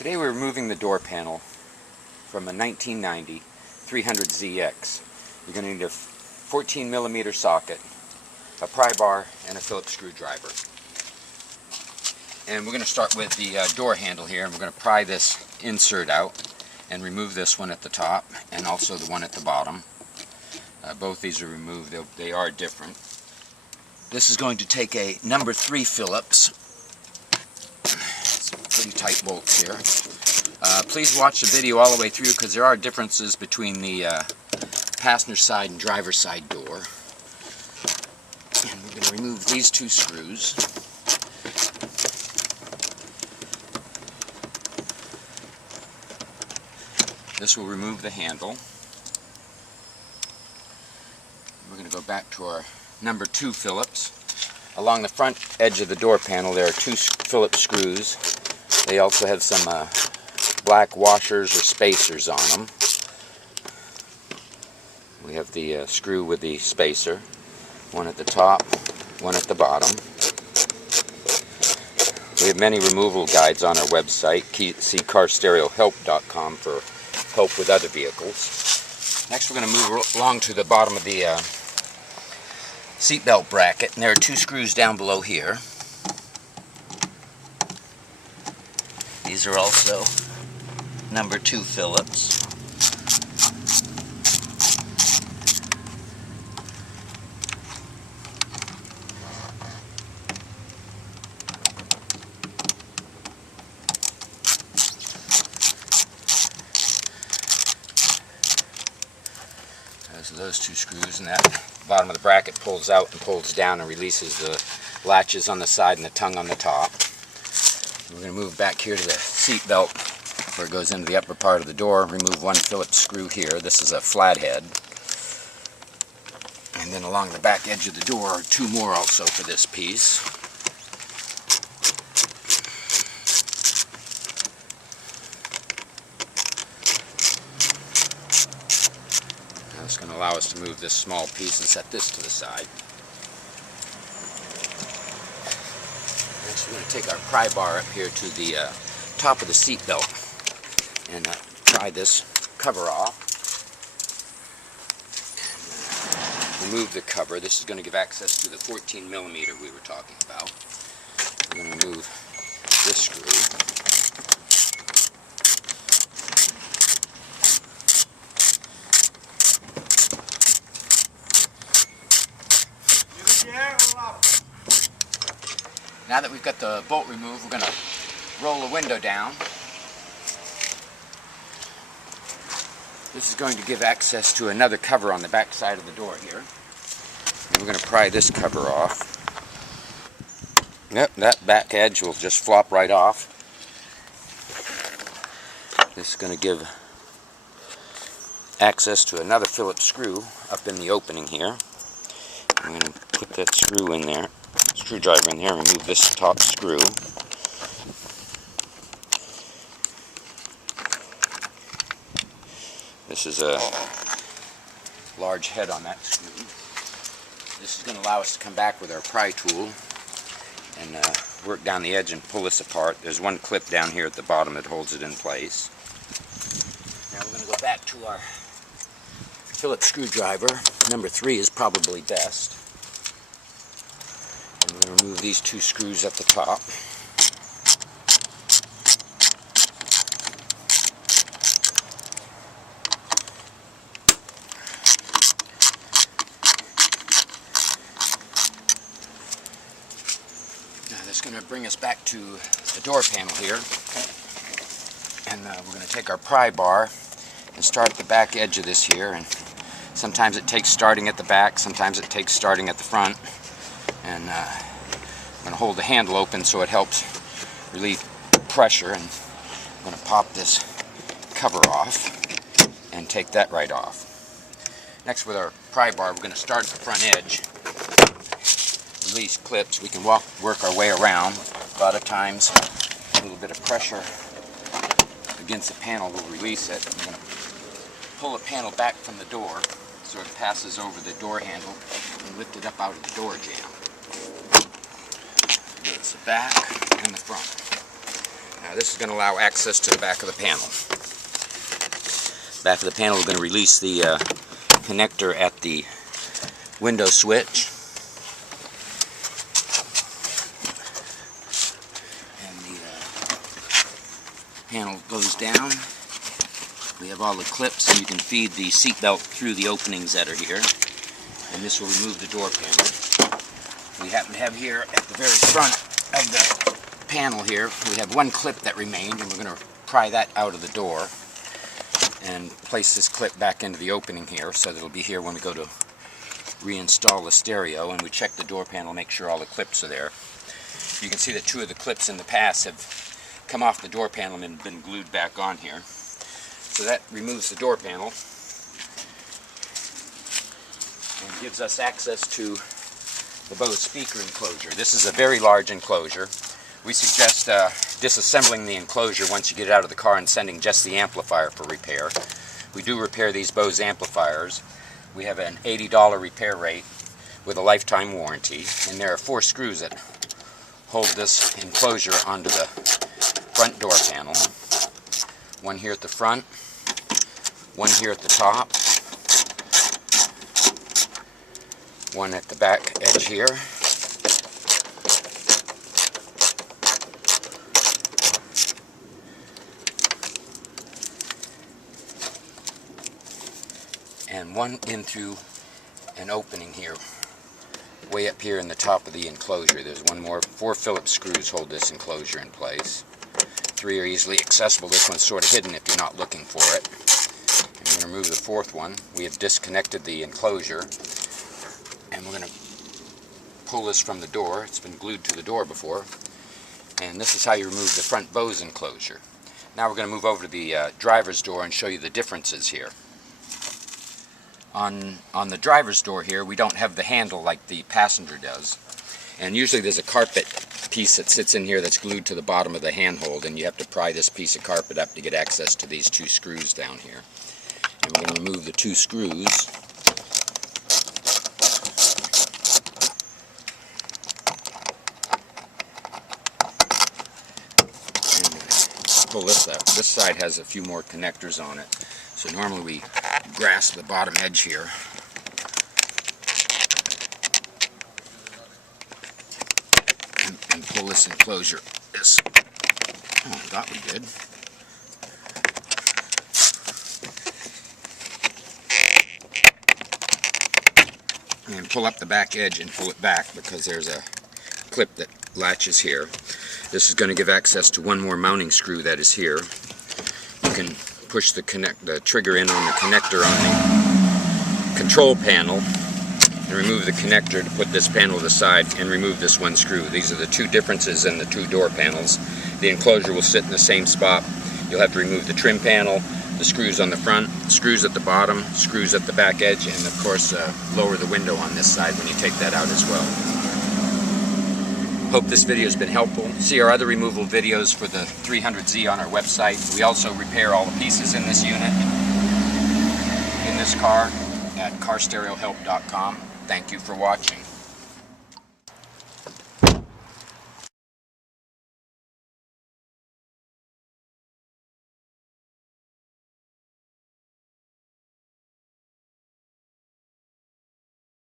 Today we're removing the door panel from a 1990 300ZX. You're going to need a 14mm socket, a pry bar, and a Phillips screwdriver. And we're going to start with the door handle here, and we're going to pry this insert out and remove this one at the top and also the one at the bottom. Both these are removed. They are different. This is going to take a number 3 Phillips. Pretty tight bolts here. Please watch the video all the way through because there are differences between the passenger side and driver's side door. And we're going to remove these 2 screws. This will remove the handle. We're going to go back to our number 2 Phillips. Along the front edge of the door panel there are 2 Phillips screws. They also have some black washers or spacers on them. We have the screw with the spacer, one at the top, one at the bottom. We have many removal guides on our website. See carstereohelp.com for help with other vehicles. Next we're going to move along to the bottom of the seatbelt bracket, and there are 2 screws down below here. These are also number 2 Phillips. So those 2 screws, and that bottom of the bracket pulls out and pulls down and releases the latches on the side and the tongue on the top. We're going to move back here to the seat belt where it goes into the upper part of the door. Remove 1 Phillips screw here. This is a flathead. And then along the back edge of the door are 2 more also for this piece. Now it's going to allow us to move this small piece and set this to the side. Next we're going to take our pry bar up here to the top of the seat belt and pry this cover off. And, remove the cover. This is going to give access to the 14mm we were talking about. We're going to remove this screw. Now that we've got the bolt removed, we're going to roll the window down. This is going to give access to another cover on the back side of the door here. And we're going to pry this cover off. Yep, that back edge will just flop right off. This is going to give access to another Phillips screw up in the opening here. I'm going to put that screw in there. Screwdriver in there, remove this top screw. This is a large head on that screw. This is going to allow us to come back with our pry tool and work down the edge and pull this apart. There's 1 clip down here at the bottom that holds it in place. Now we're going to go back to our Phillips screwdriver. Number 3 is probably best. And we're going to remove these 2 screws at the top. Now that's going to bring us back to the door panel here. And we're going to take our pry bar and start at the back edge of this here. And sometimes it takes starting at the back, sometimes it takes starting at the front. And I'm going to hold the handle open so it helps relieve pressure, and I'm going to pop this cover off and take that right off. Next, with our pry bar, we're going to start at the front edge. Release clips. We can work our way around. A lot of times a little bit of pressure against the panel will release it. I'm going to pull the panel back from the door so it passes over the door handle and lift it up out of the door jamb. It's the back and the front. Now Now this is going to allow access to the back of the panel. Back of the panel, we're going to release the connector at the window switch. And the panel goes down. We have all the clips, so you can feed the seatbelt through the openings that are here. And this will remove the door panel. We happen to have here at the very front of the panel here, we have one clip that remained, and we're going to pry that out of the door and place this clip back into the opening here, so that it'll be here when we go to reinstall the stereo, and we check the door panel, make sure all the clips are there. You can see that two of the clips in the past have come off the door panel and been glued back on here. So that removes the door panel and gives us access to the Bose speaker enclosure. This is a very large enclosure. We suggest disassembling the enclosure once you get it out of the car and sending just the amplifier for repair. We do repair these Bose amplifiers. We have an $80 repair rate with a lifetime warranty, and there are 4 screws that hold this enclosure onto the front door panel. One here at the front, one here at the top, one at the back edge here, and one in through an opening here, way up here in the top of the enclosure. There's one more. 4 Phillips screws hold this enclosure in place. 3 are easily accessible. This one's sort of hidden if you're not looking for it. And we're going to remove the 4th one. We have disconnected the enclosure, and we're going to pull this from the door. It's been glued to the door before. And this is how you remove the front Bose enclosure. Now we're going to move over to the driver's door and show you the differences here. On the driver's door here, we don't have the handle like the passenger does. And usually there's a carpet piece that sits in here that's glued to the bottom of the handhold, and you have to pry this piece of carpet up to get access to these 2 screws down here. And we're going to remove the 2 screws. And pull this out. This side has a few more connectors on it. So normally we grasp the bottom edge here and pull this enclosure. Oh, I thought we did. And pull up the back edge and pull it back, because there's a clip that latches here. This is going to give access to one more mounting screw that is here. You can push the trigger in on the connector on the control panel and remove the connector to put this panel to the side and remove this 1 screw. These are the 2 differences in the 2 door panels. The enclosure will sit in the same spot. You'll have to remove the trim panel, the screws on the front, screws at the bottom, screws at the back edge, and of course lower the window on this side when you take that out as well. Hope this video has been helpful. See our other removal videos for the 300Z on our website. We also repair all the pieces in this unit, in this car, at carstereohelp.com. Thank you for watching.